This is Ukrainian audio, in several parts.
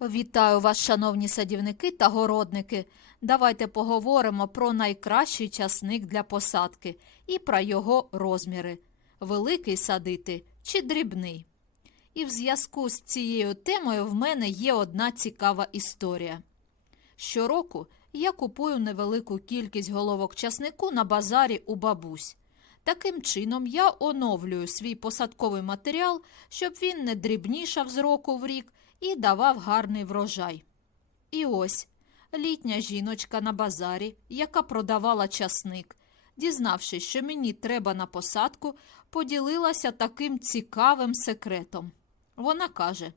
Вітаю вас, шановні садівники та городники. Давайте поговоримо про найкращий часник для посадки і про його розміри великий садити чи дрібний. І в зв'язку з цією темою в мене є одна цікава історія. Щороку я купую невелику кількість головок часнику на базарі у бабусь. Таким чином я оновлюю свій посадковий матеріал, щоб він не дрібнішав з року в рік і давав гарний врожай. І ось літня жіночка на базарі, яка продавала часник, дізнавшись, що мені треба на посадку, поділилася таким цікавим секретом. Вона каже,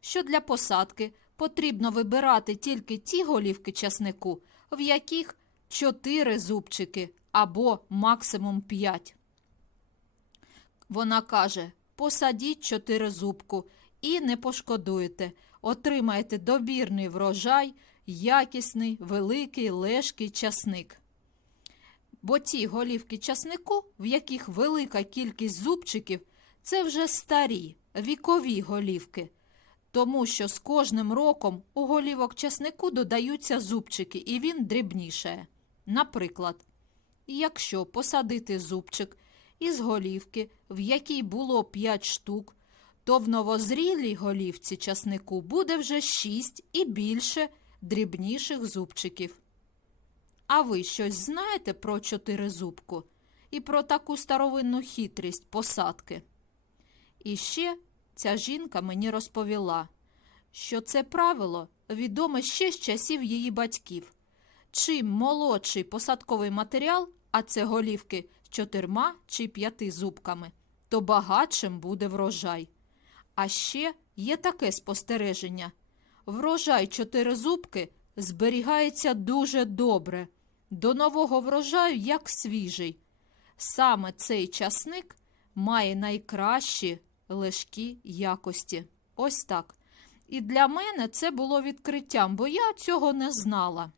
що для посадки потрібно вибирати тільки ті голівки часнику, в яких чотири зубчики або максимум п'ять. Вона каже: посадіть чотири зубку і не пошкодуєте, отримаєте добірний врожай, якісний, великий, лежкий часник. Бо ті голівки часнику, в яких велика кількість зубчиків, це вже старі, вікові голівки. Тому що з кожним роком у голівок часнику додаються зубчики, і він дрібнішає. Наприклад, якщо посадити зубчик із голівки, в якій було 5 штук, то в новозрілій голівці часнику буде вже 6 і більше дрібніших зубчиків. А ви щось знаєте про чотиризубку і про таку старовинну хитрість посадки? І ще ця жінка мені розповіла, що це правило відоме ще з часів її батьків. Чим молодший посадковий матеріал, а це голівки з чотирма чи п'яти зубками, то багатшим буде врожай. А ще є таке спостереження: врожай чотиризубки зберігається дуже добре, до нового врожаю як свіжий. Саме цей часник має найкращі лежкі якості. Ось так. І для мене це було відкриттям, бо я цього не знала.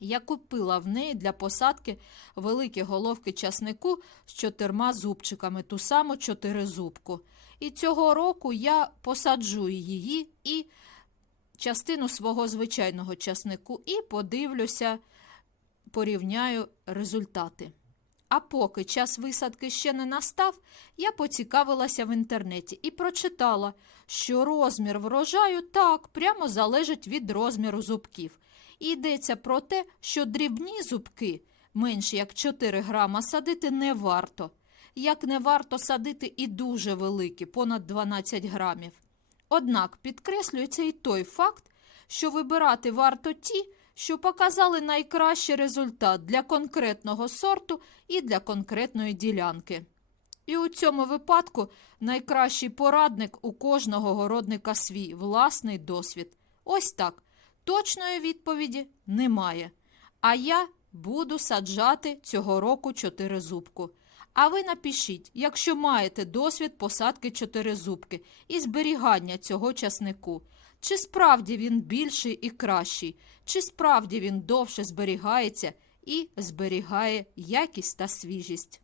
Я купила в неї для посадки великі головки часнику з чотирма зубчиками, ту саму чотиризубку. І цього року я посаджу її і частину свого звичайного часнику і подивлюся, порівняю результати. А поки час висадки ще не настав, я поцікавилася в інтернеті і прочитала, що розмір врожаю так прямо залежить від розміру зубків. Йдеться про те, що дрібні зубки менше як 4 грама садити не варто, як не варто садити і дуже великі, понад 12 грамів. Однак підкреслюється і той факт, що вибирати варто ті, що показали найкращий результат для конкретного сорту і для конкретної ділянки. І у цьому випадку найкращий порадник у кожного городника свій власний досвід. Ось так. Точної відповіді немає. А я буду саджати цього року чотиризубку. А ви напишіть, якщо маєте досвід посадки чотиризубки і зберігання цього часнику. Чи справді він більший і кращий, чи справді він довше зберігається і зберігає якість та свіжість.